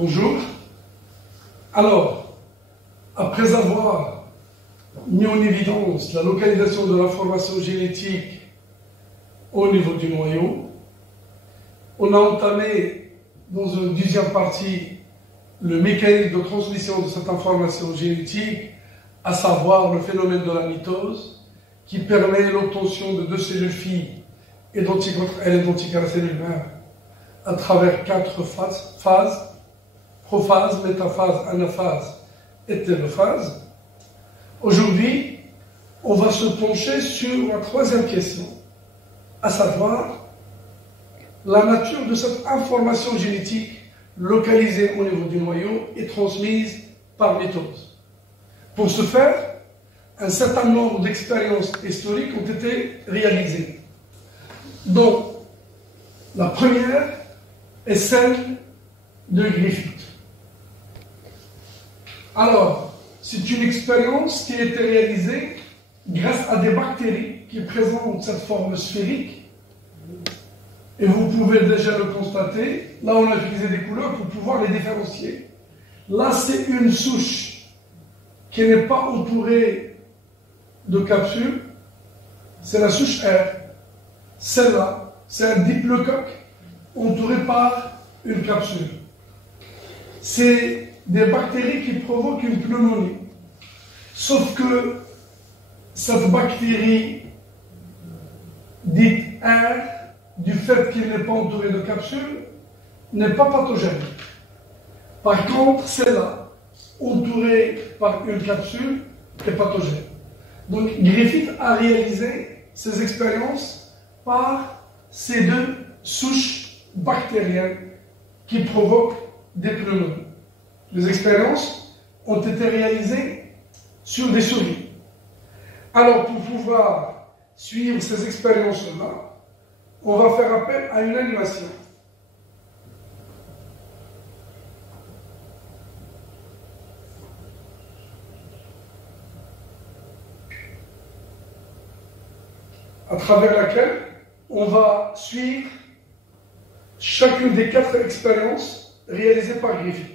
Bonjour. Alors, après avoir mis en évidence la localisation de l'information génétique au niveau du noyau, on a entamé dans une deuxième partie le mécanisme de transmission de cette information génétique, à savoir le phénomène de la mitose, qui permet l'obtention de deux cellules filles identiques entre elles, identiques à la cellule mère, à travers 4 phases, prophase, métaphase, anaphase et télophase. Aujourd'hui, on va se pencher sur la troisième question, à savoir la nature de cette information génétique localisée au niveau du noyau et transmise par mitose. Pour ce faire, un certain nombre d'expériences historiques ont été réalisées. Donc, la première est celle de Griffith. Alors, c'est une expérience qui a été réalisée grâce à des bactéries qui présentent cette forme sphérique. Et vous pouvez déjà le constater. Là, on a utilisé des couleurs pour pouvoir les différencier. Là, c'est une souche qui n'est pas entourée de capsules. C'est la souche R. Celle-là, c'est un diplocoque entouré par une capsule. C'est des bactéries qui provoquent une pneumonie. Sauf que cette bactérie dite R, du fait qu'il n'est pas entouré de capsules, n'est pas pathogène. Par contre, celle-là, entourée par une capsule, est pathogène. Donc Griffith a réalisé ces expériences par ces deux souches bactériennes qui provoquent des pneumonies. Les expériences ont été réalisées sur des souris. Alors, pour pouvoir suivre ces expériences-là, on va faire appel à une animation. À travers laquelle on va suivre chacune des 4 expériences réalisées par Griffith.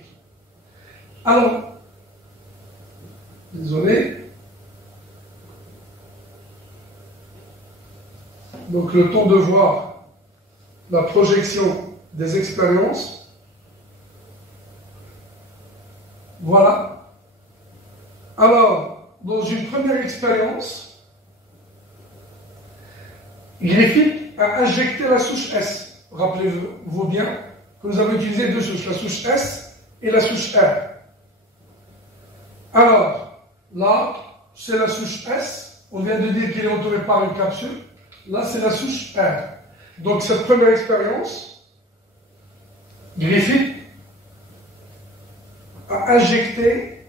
Alors, désolé. Donc le temps de voir la projection des expériences. Voilà. Alors, dans une première expérience, Griffith a injecté la souche S. Rappelez-vous bien que nous avons utilisé 2 souches, la souche S et la souche R. Alors, là, c'est la souche S. On vient de dire qu'il est entouré par une capsule. Là, c'est la souche R. Donc, cette première expérience, Griffith a injecté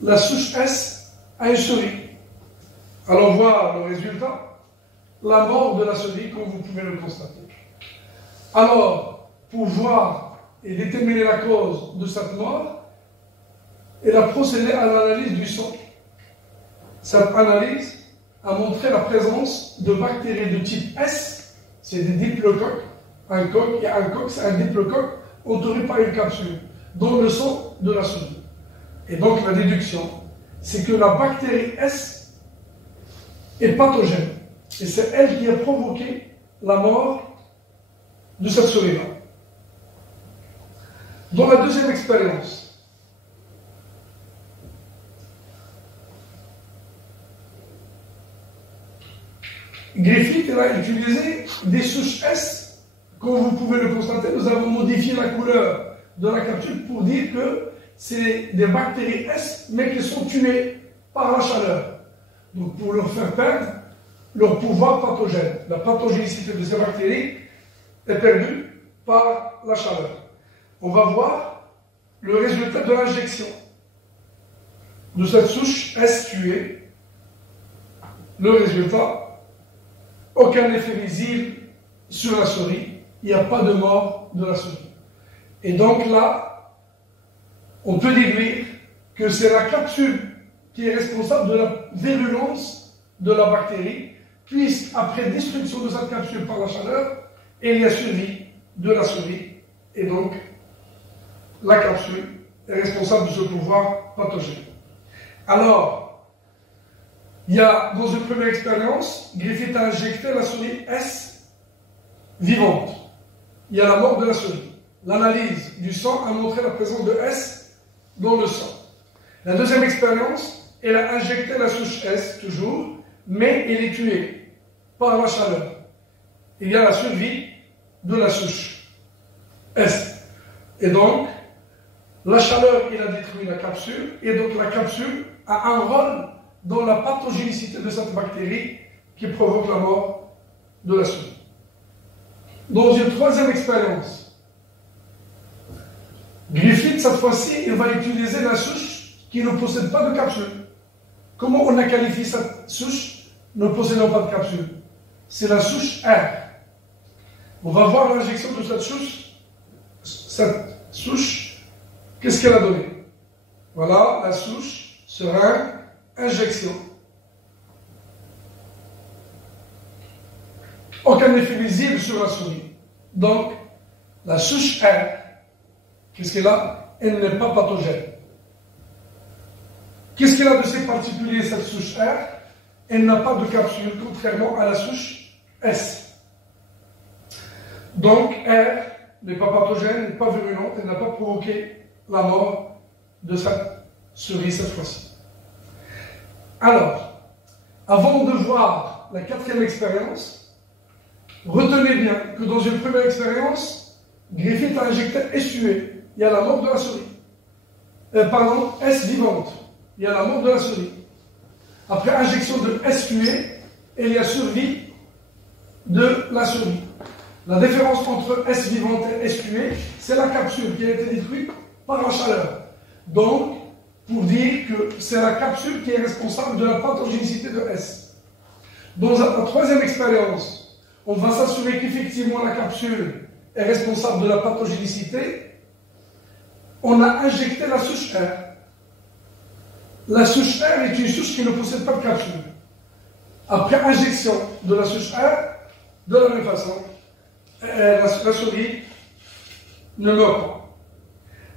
la souche S à une souris. Allons voir le résultat. La mort de la souris, comme vous pouvez le constater. Alors, pour voir et déterminer la cause de cette mort, il a procédé à l'analyse du sang. Cette analyse a montré la présence de bactéries de type S, c'est des diplocoques. Un coq, et un coq, c'est un diplocoque entouré par une capsule, dans le sang de la souris. Et donc la déduction, c'est que la bactérie S est pathogène. Et c'est elle qui a provoqué la mort de cette souris-là. Dans la deuxième expérience, Griffith a utilisé des souches S. Comme vous pouvez le constater, nous avons modifié la couleur de la capsule pour dire que c'est des bactéries S, mais qui sont tuées par la chaleur. Donc pour leur faire perdre leur pouvoir pathogène. La pathogénicité de ces bactéries est perdue par la chaleur. On va voir le résultat de l'injection de cette souche S tuée. Le résultat, aucun effet visible sur la souris, il n'y a pas de mort de la souris. Et donc là, on peut déduire que c'est la capsule qui est responsable de la virulence de la bactérie, puisqu'après destruction de cette capsule par la chaleur, il y a survie de la souris, et donc la capsule est responsable de ce pouvoir pathogène. Alors, il y a, dans une première expérience, Griffith a injecté la souris S vivante. Il y a la mort de la souris. L'analyse du sang a montré la présence de S dans le sang. La deuxième expérience, elle a injecté la souche S, toujours, mais elle est tuée par la chaleur. Il y a la survie de la souche S. Et donc, la chaleur, elle a détruit la capsule, et donc la capsule a un rôle dans la pathogénicité de cette bactérie qui provoque la mort de la souris. Dans une troisième expérience, Griffith, cette fois-ci, il va utiliser la souche qui ne possède pas de capsule. Comment on a qualifié cette souche ne possédant pas de capsule? C'est la souche R. On va voir l'injection de cette souche, qu'est-ce qu'elle a donné? Voilà, la souche, seringue, injection. Aucun effet visible sur la souris. Donc, la souche R, qu'est-ce qu'elle a? Elle n'est pas pathogène. Qu'est-ce qu'elle a de si particulier, cette souche R? Elle n'a pas de capsule, contrairement à la souche S. Donc, R n'est pas pathogène, n'est pas virulente, elle n'a pas provoqué la mort de cette souris cette fois-ci. Alors, avant de voir la quatrième expérience, retenez bien que dans une première expérience, Griffith a injecté S tué. Il y a la mort de la souris. Pardon, S vivante. Il y a la mort de la souris. Après injection de S tué, il y a survie de la souris. La différence entre S vivante et S tué, c'est la capsule qui a été détruite par la chaleur. Donc, pour dire que c'est la capsule qui est responsable de la pathogénicité de S. Dans la troisième expérience, on va s'assurer qu'effectivement la capsule est responsable de la pathogénicité. On a injecté la souche R. La souche R est une souche qui ne possède pas de capsule. Après injection de la souche R, de la même façon, la souris ne meurt pas.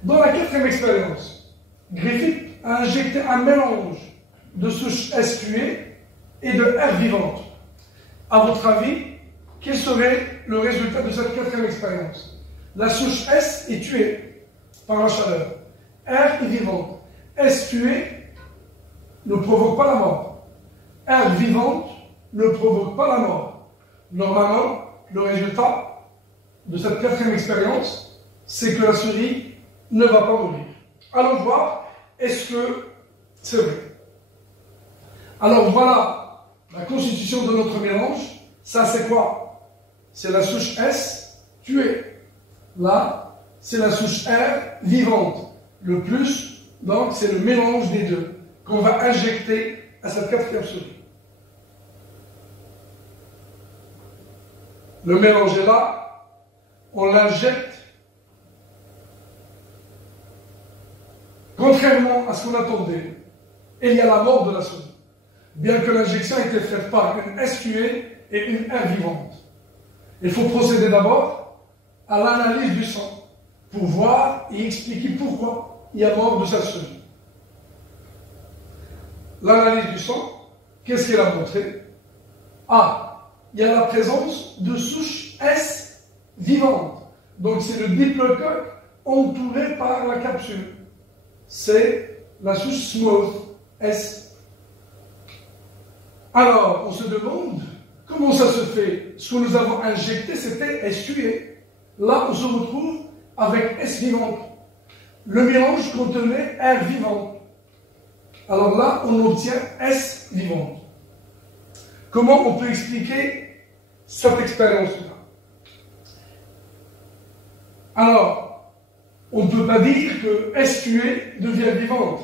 Dans la quatrième expérience, Griffith a injecté un mélange de souche S tuée et de R vivante. À votre avis, quel serait le résultat de cette quatrième expérience? La souche S est tuée par la chaleur. R est vivante. S tuée ne provoque pas la mort. R vivante ne provoque pas la mort. Normalement, le résultat de cette quatrième expérience, c'est que la souris ne va pas mourir. Allons voir, est-ce que c'est vrai? Alors voilà la constitution de notre mélange. Ça, c'est quoi? C'est la souche S tuée. Là, c'est la souche R vivante. Le plus, donc, c'est le mélange des deux qu'on va injecter à cette quatrième souris. Le mélange est là, on l'injecte. Contrairement à ce qu'on attendait, il y a la mort de la souris. Bien que l'injection ait été faite par une S tuée et une R vivante. Il faut procéder d'abord à l'analyse du sang pour voir et expliquer pourquoi il y a mort de cette souris. L'analyse du sang, qu'est-ce qu'elle a montré? Il y a la présence de souche S vivante. Donc c'est le diplocoque entouré par la capsule. C'est la souche smooth S. Alors, on se demande comment ça se fait. Ce que nous avons injecté, c'était S tué. Là, on se retrouve avec S vivante. Le mélange contenait R vivante. Alors là, on obtient S vivante. Comment on peut expliquer cette expérience-là? Alors, on ne peut pas dire que S tuée devient vivante.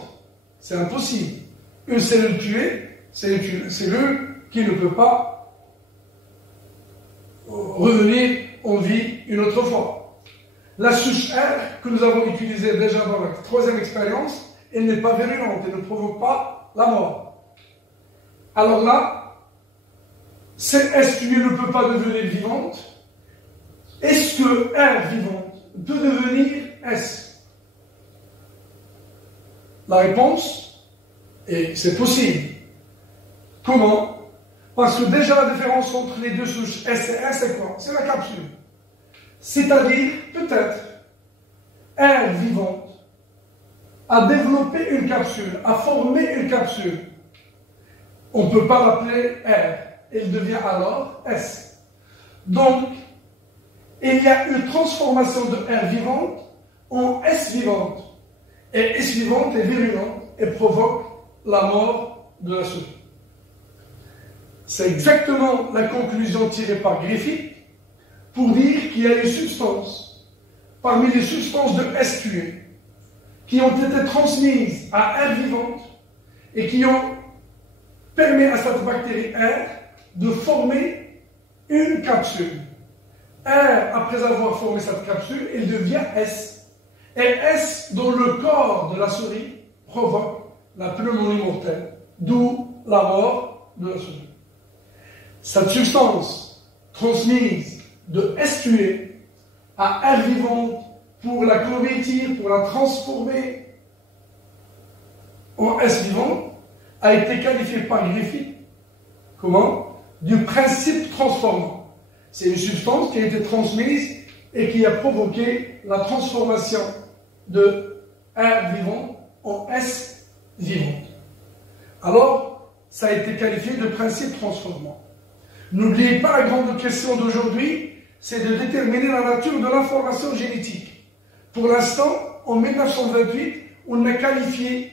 C'est impossible. Une cellule tuée, c'est une cellule qui ne peut pas revenir en vie une autre fois. La souche R, que nous avons utilisée déjà dans la troisième expérience, elle n'est pas virulente, elle ne provoque pas la mort. Alors là, cette S tuée ne peut pas devenir vivante. Est-ce que R vivante peut devenir S? La réponse est c'est possible. Comment? Parce que déjà la différence entre les deux souches S et R, c'est quoi? C'est la capsule. C'est-à-dire, peut-être, R vivante a développé une capsule, a formé une capsule. On ne peut pas l'appeler R. Elle devient alors S. Donc, il y a une transformation de R vivante en S vivante. Et S vivante est virulente et provoque la mort de la souris. C'est exactement la conclusion tirée par Griffith pour dire qu'il y a une substance, parmi les substances de S tuées, qui ont été transmises à R vivante et qui ont permis à cette bactérie R de former une capsule. R, après avoir formé cette capsule, elle devient S. Et S, dans le corps de la souris, provoque la pneumonie mortelle, d'où la mort de la souris. Cette substance transmise de S tué à R vivante pour la convertir, pour la transformer en S vivante, a été qualifiée par Griffith, comment? Du principe transformant. C'est une substance qui a été transmise et qui a provoqué la transformation de R vivant en S vivante. Alors, ça a été qualifié de principe transformant. N'oubliez pas, la grande question d'aujourd'hui, c'est de déterminer la nature de l'information génétique. Pour l'instant, en 1928, on a qualifié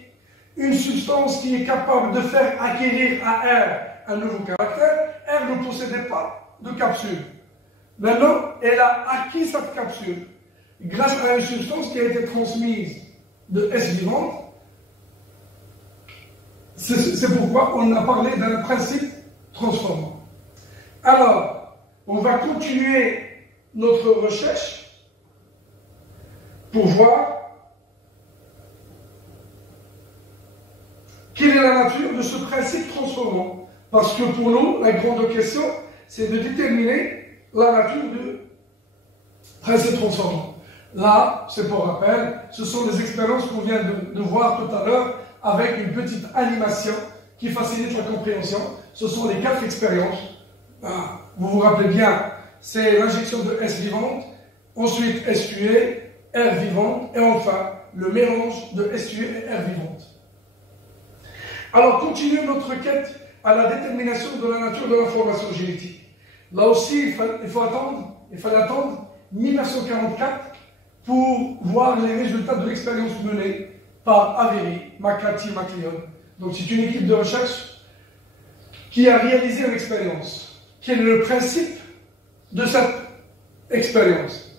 une substance qui est capable de faire acquérir à R un nouveau caractère. R ne possédait pas de capsule. Maintenant, elle a acquis cette capsule grâce à une substance qui a été transmise de S vivante. C'est pourquoi on a parlé d'un principe transformant. Alors, on va continuer notre recherche pour voir quelle est la nature de ce principe transformant. Parce que pour nous, la grande question, c'est de déterminer la nature du principe transformant. Là, c'est pour rappel, ce sont des expériences qu'on vient de voir tout à l'heure avec une petite animation qui facilite la compréhension. Ce sont les 4 expériences. Vous vous rappelez bien, c'est l'injection de S vivante, ensuite S tué, R vivante, et enfin le mélange de S tué et R vivante. Alors, continuons notre quête à la détermination de la nature de l'information génétique. Là aussi, il fallait attendre 1944 pour voir les résultats de l'expérience menée par Avery, McCarthy, MacLeod. Donc, c'est une équipe de recherche qui a réalisé une expérience. Quel est le principe de cette expérience?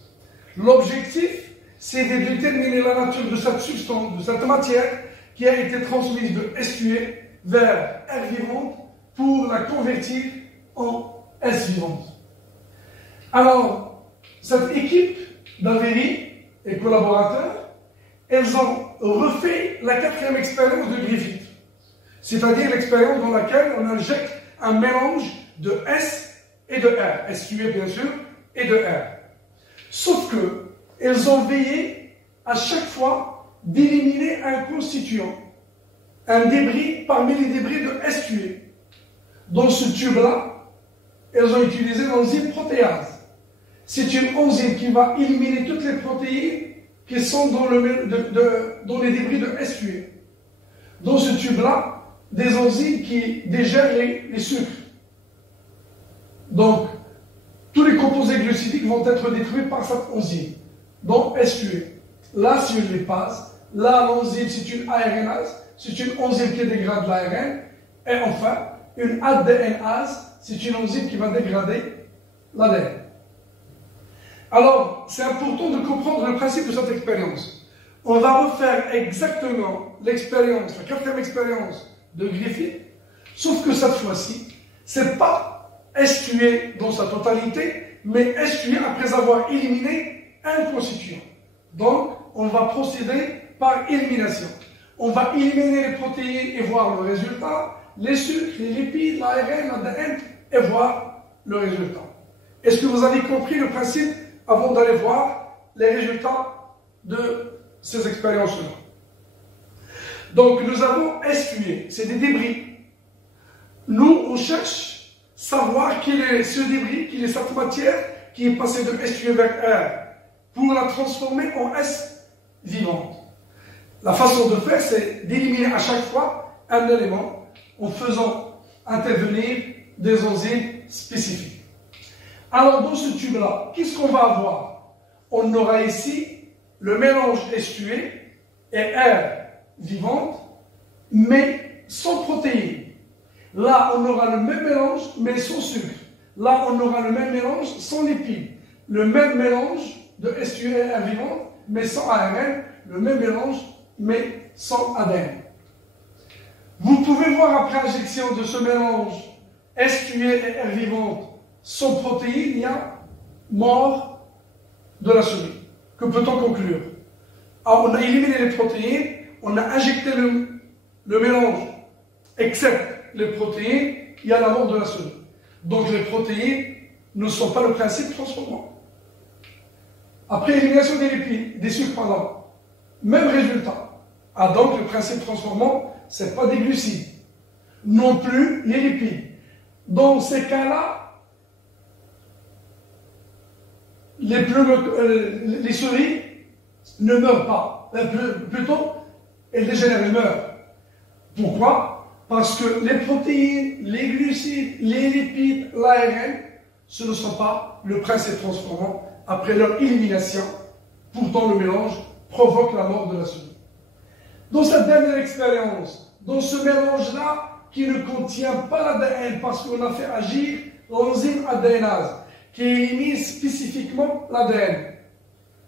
L'objectif, c'est de déterminer la nature de cette substance, de cette matière qui a été transmise de S tué vers R vivante pour la convertir en S vivante. Alors, cette équipe d'Avery et collaborateurs, elles ont refait la 4e expérience de Griffith, c'est-à-dire l'expérience dans laquelle on injecte un mélange de S et de R, S tué bien sûr, et de R. Sauf que elles ont veillé à chaque fois d'éliminer un constituant, un débris parmi les débris de S tué. Dans ce tube-là, elles ont utilisé l'enzyme protéase. C'est une enzyme qui va éliminer toutes les protéines qui sont dans les débris de S tué. Dans ce tube-là, des enzymes qui digèrent les sucres. Donc, tous les composés glucidiques vont être détruits par cette enzyme, donc S tué. Là, c'est une lipase. Là, l'enzyme, c'est une ARNase. C'est une enzyme qui dégrade l'ARN. Et enfin, une ADNase, c'est une enzyme qui va dégrader l'ADN. Alors, c'est important de comprendre le principe de cette expérience. On va refaire exactement l'expérience, la 4e expérience de Griffith, sauf que cette fois-ci, c'est pas S tué dans sa totalité, mais S tué après avoir éliminé un constituant. Donc, on va procéder par élimination. On va éliminer les protéines et voir le résultat, les sucres, les lipides, l'ARN, l'ADN, et voir le résultat. Est-ce que vous avez compris le principe avant d'aller voir les résultats de ces expériences-là? Donc nous avons SQA, c'est des débris. Nous, on cherche savoir quel est ce débris, quelle est cette matière qui est passée de SQA vers R pour la transformer en S vivante. La façon de faire, c'est d'éliminer à chaque fois un élément en faisant intervenir des enzymes spécifiques. Alors dans ce tube-là, qu'est-ce qu'on va avoir? On aura ici le mélange SQA et R vivante, mais sans protéines. Là, on aura le même mélange, mais sans sucre. Là, on aura le même mélange sans lipides. Le même mélange de SQA et R vivante, mais sans ARN. Le même mélange, mais sans ADN. Vous pouvez voir après injection de ce mélange SQA et R vivante sans protéines, il y a mort de la souris. Que peut-on conclure? Alors, on a éliminé les protéines, on a injecté le mélange, excepté les protéines, il y a la mort de la souris. Donc les protéines ne sont pas le principe transformant. Après élimination des lipides, des sucres pardon, même résultat. Ah donc le principe transformant, ce n'est pas des glucides, non plus les lipides. Dans ces cas-là, les souris ne meurent pas. Plutôt, elles dégénèrent, elles meurent. Pourquoi? Parce que les protéines, les glucides, les lipides, l'ARN, ce ne sont pas le principe transformant. Après leur élimination, pourtant le mélange provoque la mort de la souris. Dans cette dernière expérience, dans ce mélange-là, qui ne contient pas l'ADN parce qu'on a fait agir l'enzyme adénase, qui élimine spécifiquement l'ADN.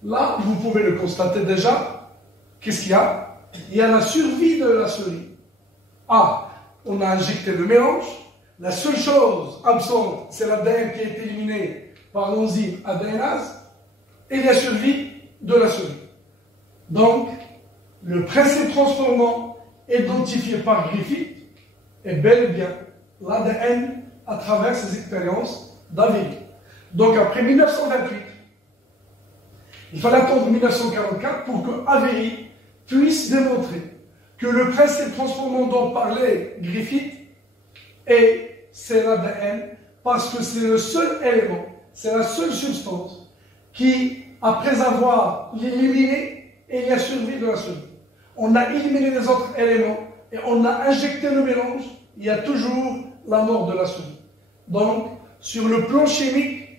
Là, vous pouvez le constater déjà. Qu'est-ce qu'il y a? Il y a la survie de la souris. Ah, on a injecté le mélange. La seule chose absente, c'est l'ADN qui est éliminé par l'enzyme adénase et la survie de la souris. Donc, le principe transformant identifié par Griffith est bel et bien l'ADN à travers ses expériences d'Avery. Donc, après 1928, il fallait attendre 1944 pour que Avery puisse démontrer que le principe transformant dont parlait Griffith c'est l'ADN, parce que c'est le seul élément, c'est la seule substance qui, après avoir éliminé, il y a survie de la souris. On a éliminé les autres éléments et on a injecté le mélange, il y a toujours la mort de la souris. Donc, sur le plan chimique,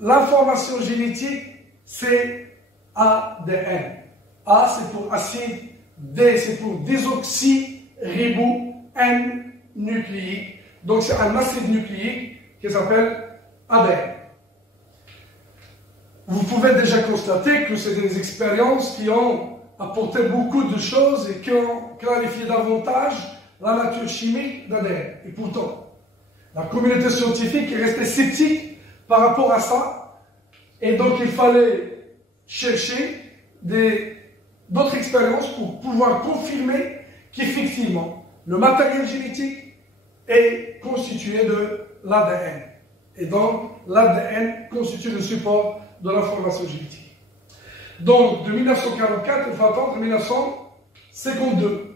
l'information génétique, c'est ADN. A, c'est pour acide, D, c'est pour désoxyribonucléique. Donc, c'est un acide nucléique qui s'appelle ADN. Vous pouvez déjà constater que c'est des expériences qui ont apporté beaucoup de choses et qui ont clarifié davantage la nature chimique d'ADN. Et pourtant, la communauté scientifique est restée sceptique par rapport à ça. Et donc, il fallait chercher d'autres expériences pour pouvoir confirmer qu'effectivement, le matériel génétique est constitué de l'ADN. Et donc, l'ADN constitue le support de l'information génétique. Donc, de 1944, il faut attendre 1952.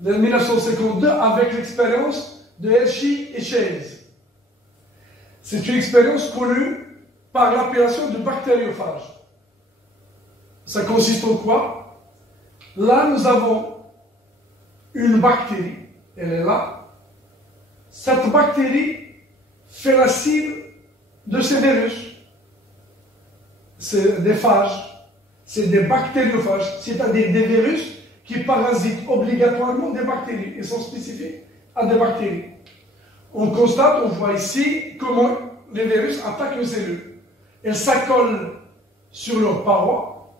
De 1952, avec l'expérience de Hershey et Chase. C'est une expérience connue par l'appellation de bactériophage. Ça consiste en quoi? Là, nous avons une bactérie. Elle est là. Cette bactérie fait la cible de ces virus. C'est des phages, c'est des bactériophages, c'est-à-dire des virus qui parasitent obligatoirement des bactéries et sont spécifiques à des bactéries. On constate, on voit ici comment les virus attaquent les cellules. Elles s'accolent sur leurs parois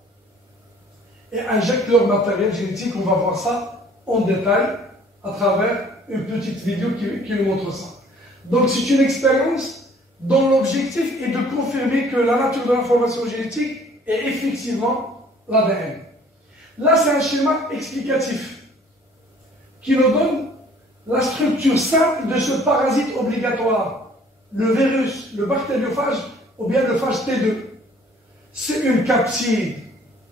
et injectent leur matériel génétique. On va voir ça en détail à travers une petite vidéo qui nous montre ça. Donc c'est une expérience dont l'objectif est de confirmer que la nature de l'information génétique est effectivement l'ADN. Là, c'est un schéma explicatif qui nous donne la structure simple de ce parasite obligatoire, le virus, le bactériophage ou bien le phage T2. C'est une capside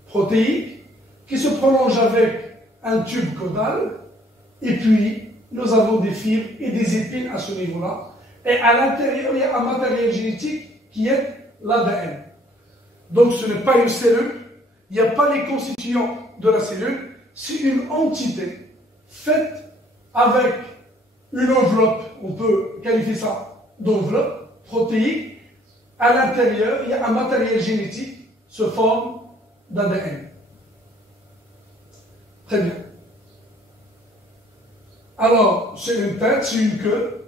protéique qui se prolonge avec un tube caudal, et puis nous avons des fibres et des épines à ce niveau-là. Et à l'intérieur, il y a un matériel génétique qui est l'ADN. Donc ce n'est pas une cellule, il n'y a pas les constituants de la cellule, c'est une entité faite avec une enveloppe, on peut qualifier ça d'enveloppe protéique. À l'intérieur, il y a un matériel génétique sous forme d'ADN. Très bien. Alors, c'est une tête, c'est une queue.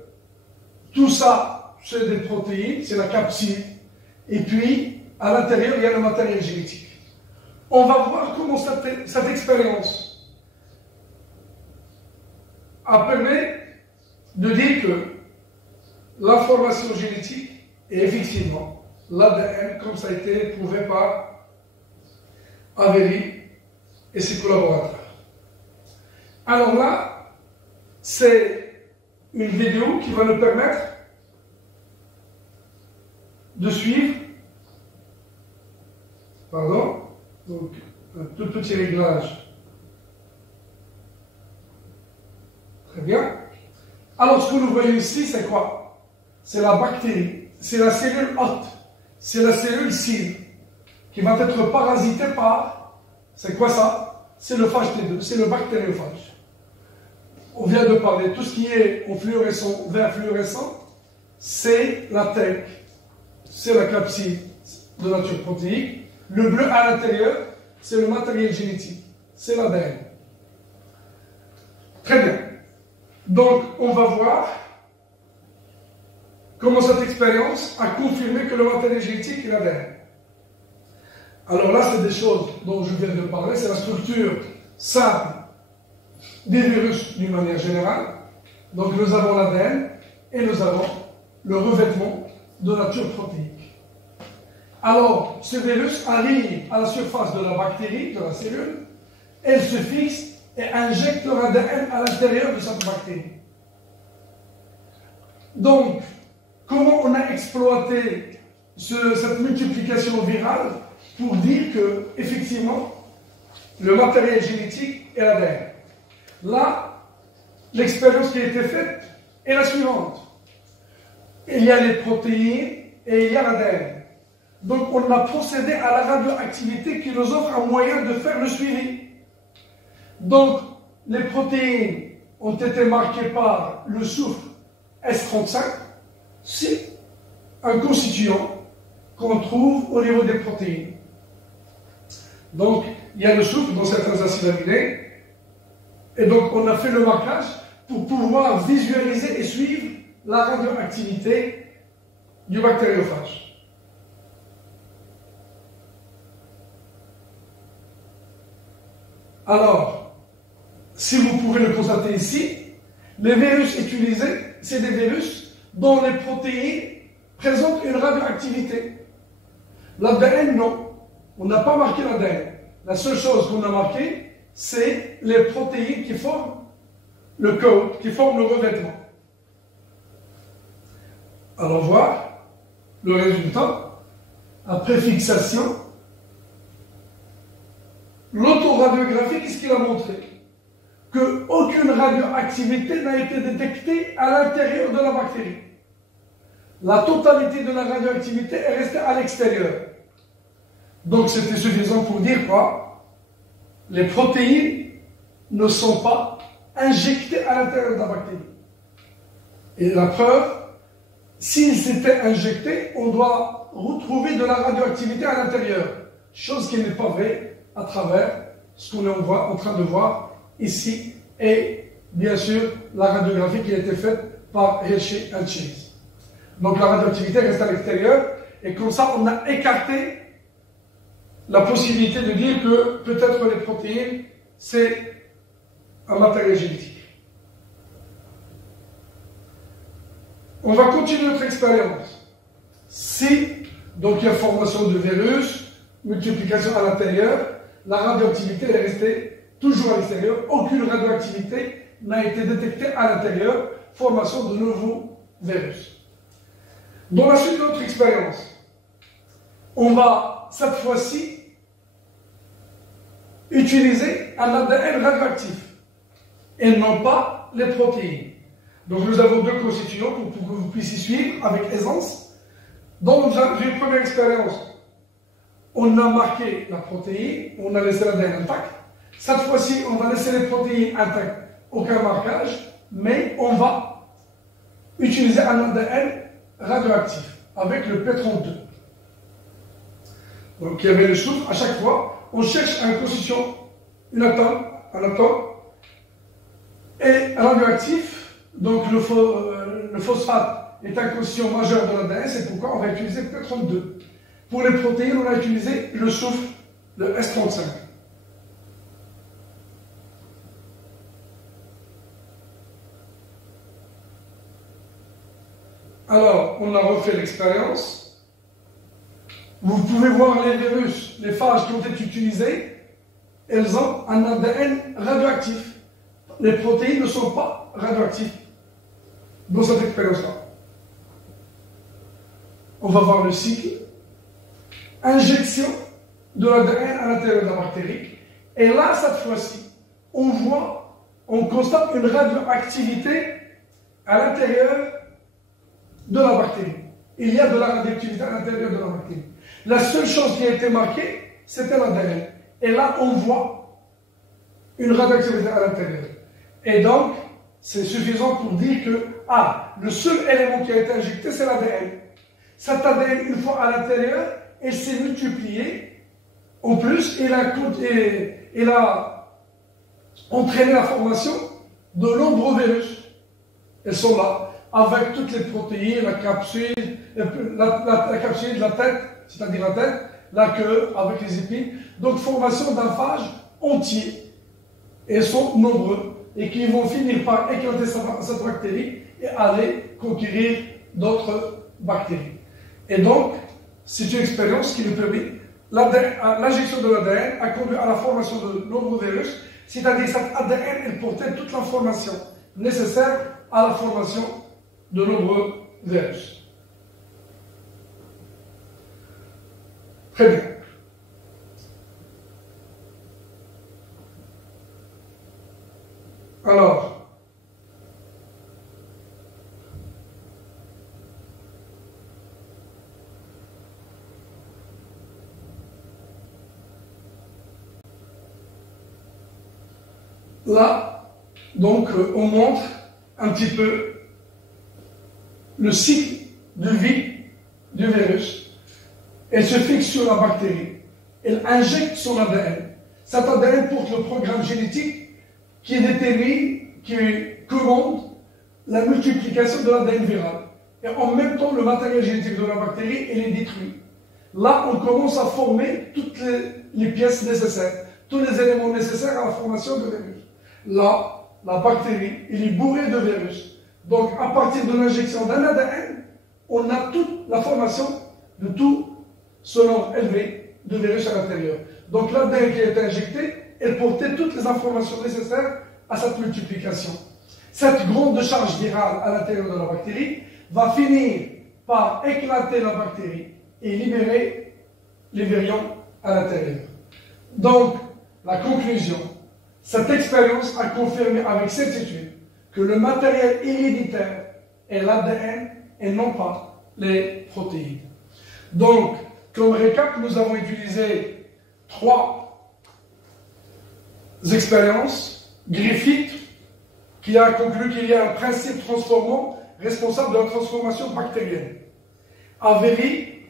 Tout ça, c'est des protéines, c'est la capside. Et puis, à l'intérieur, il y a le matériel génétique. On va voir comment cette expérience a permis de dire que l'information génétique est effectivement l'ADN, comme ça a été prouvé par Avery et ses collaborateurs. Alors là, c'est une vidéo qui va nous permettre de suivre, donc un tout petit réglage. Très bien. Alors ce que nous voyons ici, c'est quoi? C'est la bactérie, c'est la cellule hôte, c'est la cellule cible qui va être parasitée par, c'est quoi ça? C'est le phage T2, c'est le bactériophage. On vient de parler, tout ce qui est en fluorescent, vert fluorescent, c'est la tête, c'est la capside de nature protéique. Le bleu à l'intérieur, c'est le matériel génétique, c'est l'ADN. Très bien. Donc, on va voir comment cette expérience a confirmé que le matériel génétique est l'ADN. Alors là, c'est des choses dont je viens de parler, c'est la structure simple des virus d'une manière générale. Donc nous avons l'ADN et nous avons le revêtement de nature protéique. Alors, ce virus arrive à la surface de la bactérie, de la cellule, elle se fixe et injecte leur ADN à l'intérieur de cette bactérie. Donc, comment on a exploité cette multiplication virale pour dire que, effectivement, le matériel génétique est l'ADN. Là, l'expérience qui a été faite est la suivante. Il y a les protéines et il y a l'ADN. Donc, on a procédé à la radioactivité qui nous offre un moyen de faire le suivi. Donc, les protéines ont été marquées par le soufre S35, c'est un constituant qu'on trouve au niveau des protéines. Donc, il y a le soufre dans certains acides aminés, et donc on a fait le marquage pour pouvoir visualiser et suivre la radioactivité du bactériophage. Alors, si vous pouvez le constater ici, les virus utilisés, c'est des virus dont les protéines présentent une radioactivité. L'ADN, non. On n'a pas marqué l'ADN. La seule chose qu'on a marqué, c'est les protéines qui forment le code, qui forment le revêtement. Alors, voir le résultat. Après fixation, l'autoradiographie, qu'est-ce qu'il a montré? Qu'aucune radioactivité n'a été détectée à l'intérieur de la bactérie. La totalité de la radioactivité est restée à l'extérieur. Donc c'était suffisant pour dire quoi? Les protéines ne sont pas injectées à l'intérieur de la bactérie. Et la preuve, s'ils s'étaient injectés, on doit retrouver de la radioactivité à l'intérieur. Chose qui n'est pas vraie à travers ce qu'on est en train de voir ici, et bien sûr la radiographie qui a été faite par Hershey et Chase. Donc la radioactivité reste à l'extérieur, et comme ça on a écarté la possibilité de dire que peut-être les protéines c'est un matériel génétique. On va continuer notre expérience. Si donc il y a formation de virus, multiplication à l'intérieur, la radioactivité est restée toujours à l'extérieur, aucune radioactivité n'a été détectée à l'intérieur, formation de nouveaux virus. Dans la suite de notre expérience, on va cette fois-ci utiliser un ADN radioactif et non pas les protéines. Donc nous avons deux constituants pour que vous puissiez suivre avec aisance. Donc j'ai une première expérience. On a marqué la protéine, on a laissé l'ADN intact. Cette fois-ci, on va laisser les protéines intactes, aucun marquage, mais on va utiliser un ADN radioactif avec le P32. Donc il y avait le soufre, à chaque fois, on cherche un constituant, un atome, et radioactif, donc le phosphate est un constituant majeur de l'ADN, c'est pourquoi on va utiliser le P32. Pour les protéines, on a utilisé le soufre, le S35. Alors, on a refait l'expérience. Vous pouvez voir les virus, les phages qui ont été utilisées, elles ont un ADN radioactif. Les protéines ne sont pas radioactives dans cette expérience-là. On va voir le cycle. Injection de l'ADN à l'intérieur de la bactérie. Et là, cette fois-ci, on constate une radioactivité à l'intérieur de la bactérie. Il y a de la radioactivité à l'intérieur de la bactérie. La seule chose qui a été marquée, c'était l'ADN. Et là, on voit une radioactivité à l'intérieur. Et donc, c'est suffisant pour dire que, le seul élément qui a été injecté, c'est l'ADN. Cet ADN, une fois à l'intérieur, il s'est multiplié. En plus, il a entraîné la formation de nombreux virus. Ils sont là, avec toutes les protéines, la capsule, la capsule de la tête, c'est-à-dire la tête, la queue, avec les épines. Donc, formation d'un phage entier. Et ils sont nombreux. Et qui vont finir par éclater cette bactérie et aller conquérir d'autres bactéries. Et donc, c'est une expérience qui nous permet, l'injection de l'ADN a conduit à la formation de nombreux virus, c'est-à-dire que cet ADN, il portait toute l'information nécessaire à la formation de nombreux virus. Très bien. Alors, là, donc, on montre un petit peu le cycle de vie du virus. Elle se fixe sur la bactérie. Elle injecte son ADN. Cet ADN porte le programme génétique qui détermine, qui commande la multiplication de l'ADN viral. Et en même temps, le matériel génétique de la bactérie, il est détruit. Là, on commence à former toutes les pièces nécessaires, tous les éléments nécessaires à la formation de virus. Là, la bactérie, elle est bourrée de virus. Donc, à partir de l'injection d'un ADN, on a toute la formation de tout ce nombre élevé de virus à l'intérieur. Donc, l'ADN qui a été injecté, elle portait toutes les informations nécessaires à cette multiplication. Cette grande charge virale à l'intérieur de la bactérie va finir par éclater la bactérie et libérer les virions à l'intérieur. Donc, la conclusion, cette expérience a confirmé avec certitude que le matériel héréditaire est l'ADN et non pas les protéines. Donc, comme récap, nous avons utilisé 3 expériences. Griffith, qui a conclu qu'il y a un principe transformant responsable de la transformation bactérienne. Avery,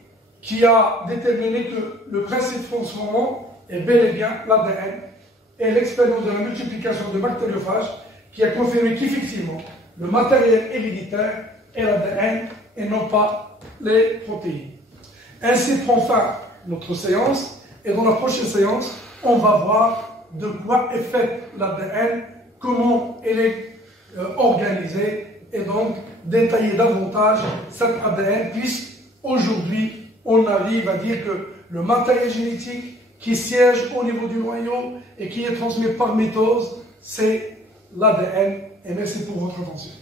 qui a déterminé que le principe transformant est bel et bien l'ADN, et l'expérience de la multiplication de bactériophages, qui a confirmé qu'effectivement, le matériel héréditaire est l'ADN et non pas les protéines. Ainsi prend fin notre séance, et dans la prochaine séance, on va voir de quoi est fait l'ADN, comment il est organisé, et donc détailler davantage cet ADN, puisqu'aujourd'hui, on arrive à dire que le matériel génétique qui siège au niveau du noyau et qui est transmis par mitose, c'est l'ADN. Et merci pour votre attention.